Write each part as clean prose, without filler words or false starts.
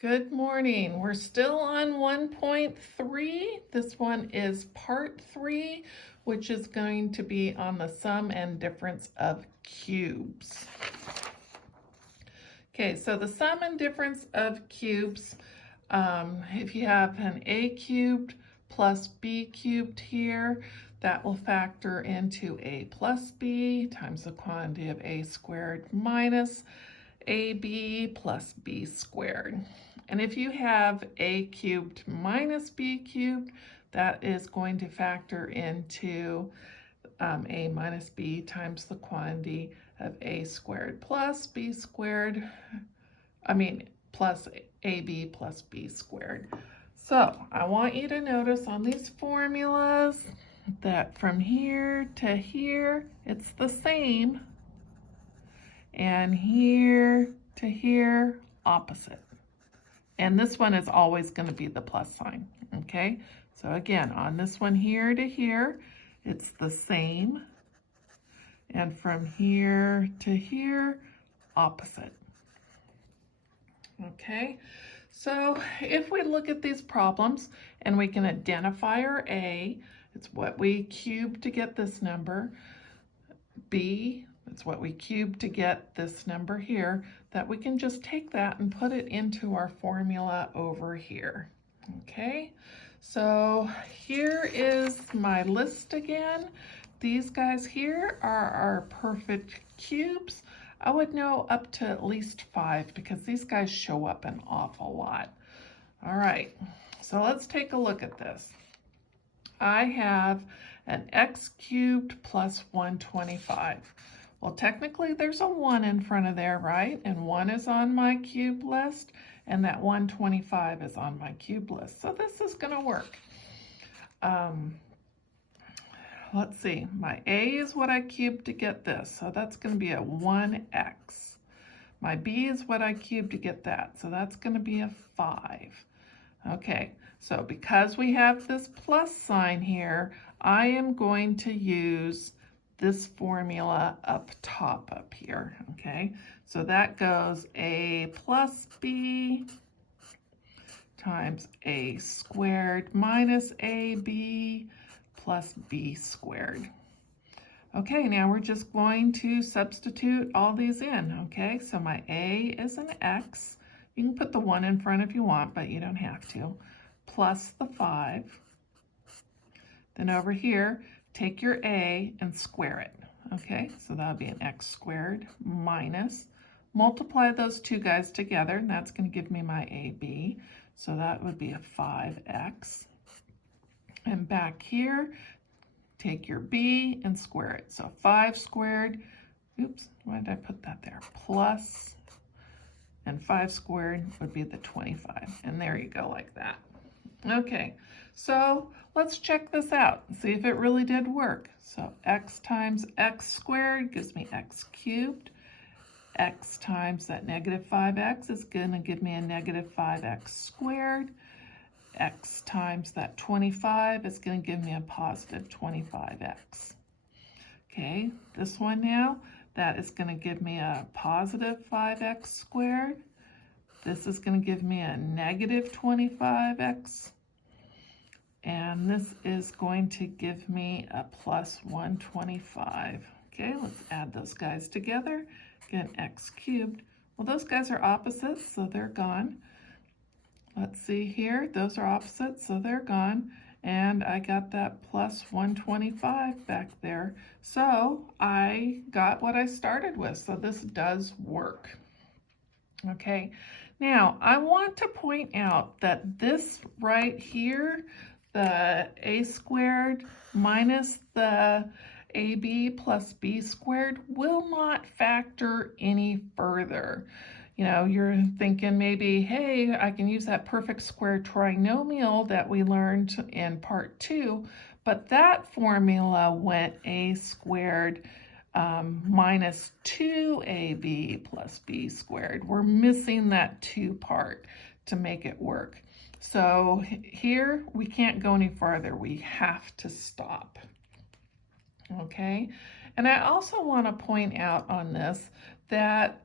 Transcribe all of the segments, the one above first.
Good morning. We're still on 1.3. This one is part 3, which is going to be on the sum and difference of cubes. Okay, so the sum and difference of cubes, if you have an a cubed plus b cubed here, that will factor into a plus b times the quantity of a squared minus ab plus b squared. And if you have a cubed minus b cubed, that is going to factor into a minus b times the quantity of a squared plus b squared, plus ab plus b squared. So I want you to notice on these formulas that from here to here, it's the same, and here to here, opposite. And this one is always going to be the plus sign, okay? So again, on this one here to here, it's the same. And from here to here, opposite. Okay, so if we look at these problems and we can identify our A, it's what we cubed to get this number. B, it's what we cubed to get this number here, that we can just take that and put it into our formula over here. Okay, so here is my list again. These guys here are our perfect cubes. I would know up to at least 5 because these guys show up an awful lot. All right, so let's take a look at this. I have an x cubed plus 125. Well, technically there's a 1 in front of there, right? And 1 is on my cube list, and that 125 is on my cube list. So this is going to work. Let's see, my A is what I cubed to get this, so that's going to be a 1x. My B is what I cubed to get that, so that's going to be a 5. Okay, so because we have this plus sign here, I am going to use this formula up top up here, okay? So that goes a plus b times a squared minus ab plus b squared. Okay, now we're just going to substitute all these in, okay? So my a is an x. You can put the 1 in front if you want, but you don't have to. Plus the 5. Then over here, take your a and square it, okay? So that'll be an x squared minus, multiply those two guys together, and that's going to give me my ab. So that would be a 5x. And back here, take your b and square it. So 5 squared, oops, why did I put that there? Plus, and 5 squared would be the 25. And there you go, like that. Okay, so let's check this out and see if it really did work. So x times x squared gives me x cubed. X times that negative 5x is going to give me a negative 5x squared. X times that 25 is going to give me a positive 25x. Okay, this one now, that is going to give me a positive 5x squared. This is going to give me a negative 25x. And this is going to give me a plus 125. Okay, let's add those guys together. Get an x cubed. Well, those guys are opposites, so they're gone. Let's see here, those are opposites, so they're gone. And I got that plus 125 back there. So I got what I started with, so this does work. Okay, now I want to point out that this right here, the a squared minus the ab plus b squared, will not factor any further. You know, you're thinking maybe, hey, I can use that perfect square trinomial that we learned in part 2, but that formula went a squared minus 2ab plus b squared. We're missing that 2 part to make it work. So here we can't go any farther. We have to stop. Okay, and I also want to point out on this that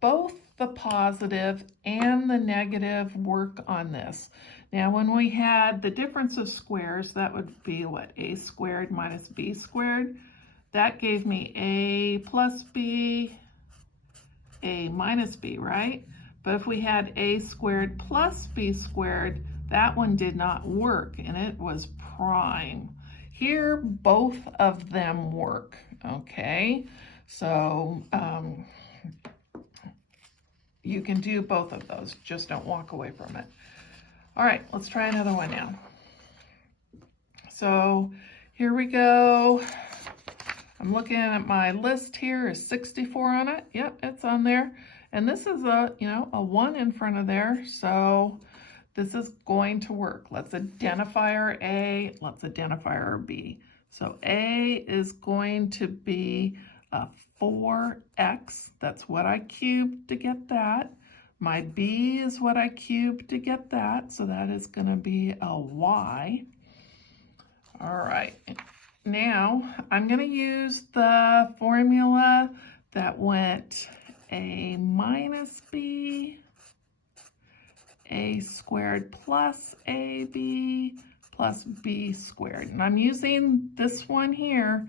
both the positive and the negative work on this. Now, when we had the difference of squares, that would be what? A squared minus b squared. That gave me a plus b, a minus b, right? But if we had a squared plus b squared, that one did not work, and it was prime. Here, both of them work, okay? So you can do both of those, just don't walk away from it. All right, let's try another one now. So here we go. I'm looking at my list here, is 64 on it? Yep, it's on there. And this is a 1 in front of there, so this is going to work. Let's identify our A, let's identify our B. So A is going to be a 4x, that's what I cubed to get that. My B is what I cubed to get that, so that is going to be a y. All right, now I'm going to use the formula that went a minus b, a squared plus ab plus b squared. And I'm using this one here.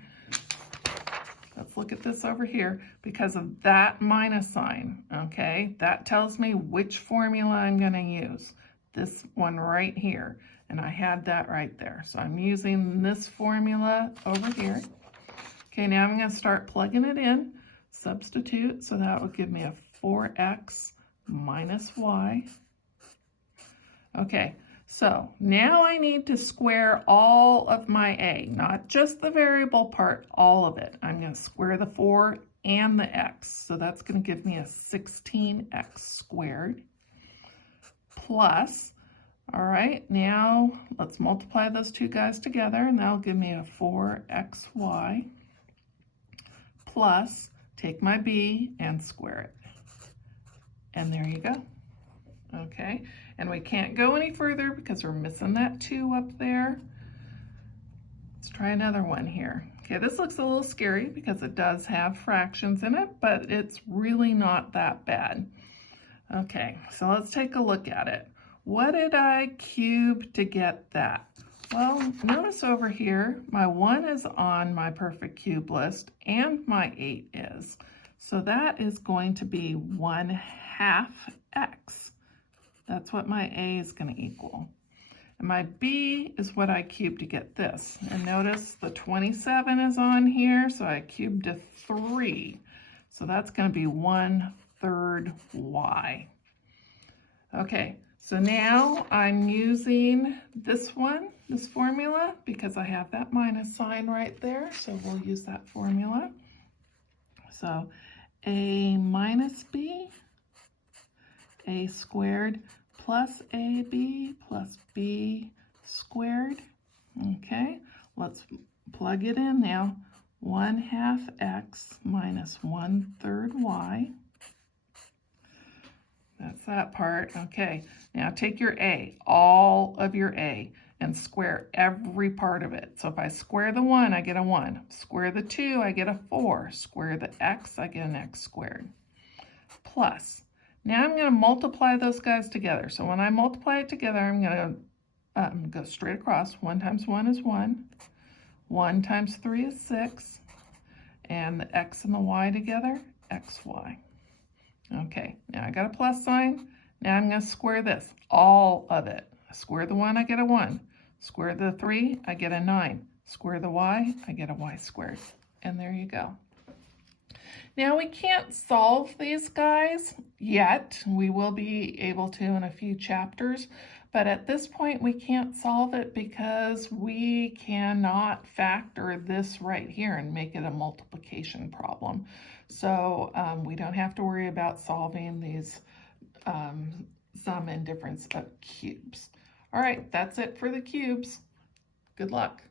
Let's look at this over here because of that minus sign, okay? That tells me which formula I'm going to use. This one right here. And I had that right there. So I'm using this formula over here. Okay, now I'm going to start plugging it in. Substitute, so that would give me a 4x minus y. Okay, so now I need to square all of my a, not just the variable part, all of it. I'm going to square the 4 and the x, so that's going to give me a 16x squared plus, all right, now let's multiply those two guys together, and that'll give me a 4xy plus, take my b and square it. And there you go. Okay, and we can't go any further because we're missing that 2 up there. Let's try another one here. Okay, this looks a little scary because it does have fractions in it, but it's really not that bad. Okay, so let's take a look at it. What did I cube to get that? Well, notice over here, my 1 is on my perfect cube list and my 8 is. So that is going to be 1/2 x. That's what my a is going to equal. And my b is what I cubed to get this. And notice the 27 is on here, so I cubed to 3. So that's going to be 1/3 y. Okay, so now I'm using this formula, because I have that minus sign right there, so we'll use that formula. So a minus b, a squared plus ab plus b squared. Okay, let's plug it in now. 1/2 x minus 1/3 y. That's that part. Okay, now take your a, all of your a, and square every part of it. So if I square the 1, I get a 1. Square the 2, I get a 4. Square the x, I get an x squared. Plus, now I'm going to multiply those guys together. So when I multiply it together, I'm going to go straight across. 1 times 1 is 1. 1 times 3 is 6. And the x and the y together, xy. Okay, now I got a plus sign. Now I'm going to square this, all of it. Square the 1, I get a 1. Square the 3, I get a 9. Square the y, I get a y squared. And there you go. Now we can't solve these guys yet. We will be able to in a few chapters, but at this point we can't solve it because we cannot factor this right here and make it a multiplication problem. So we don't have to worry about solving these sum and difference of cubes. All right, that's it for the cubes. Good luck.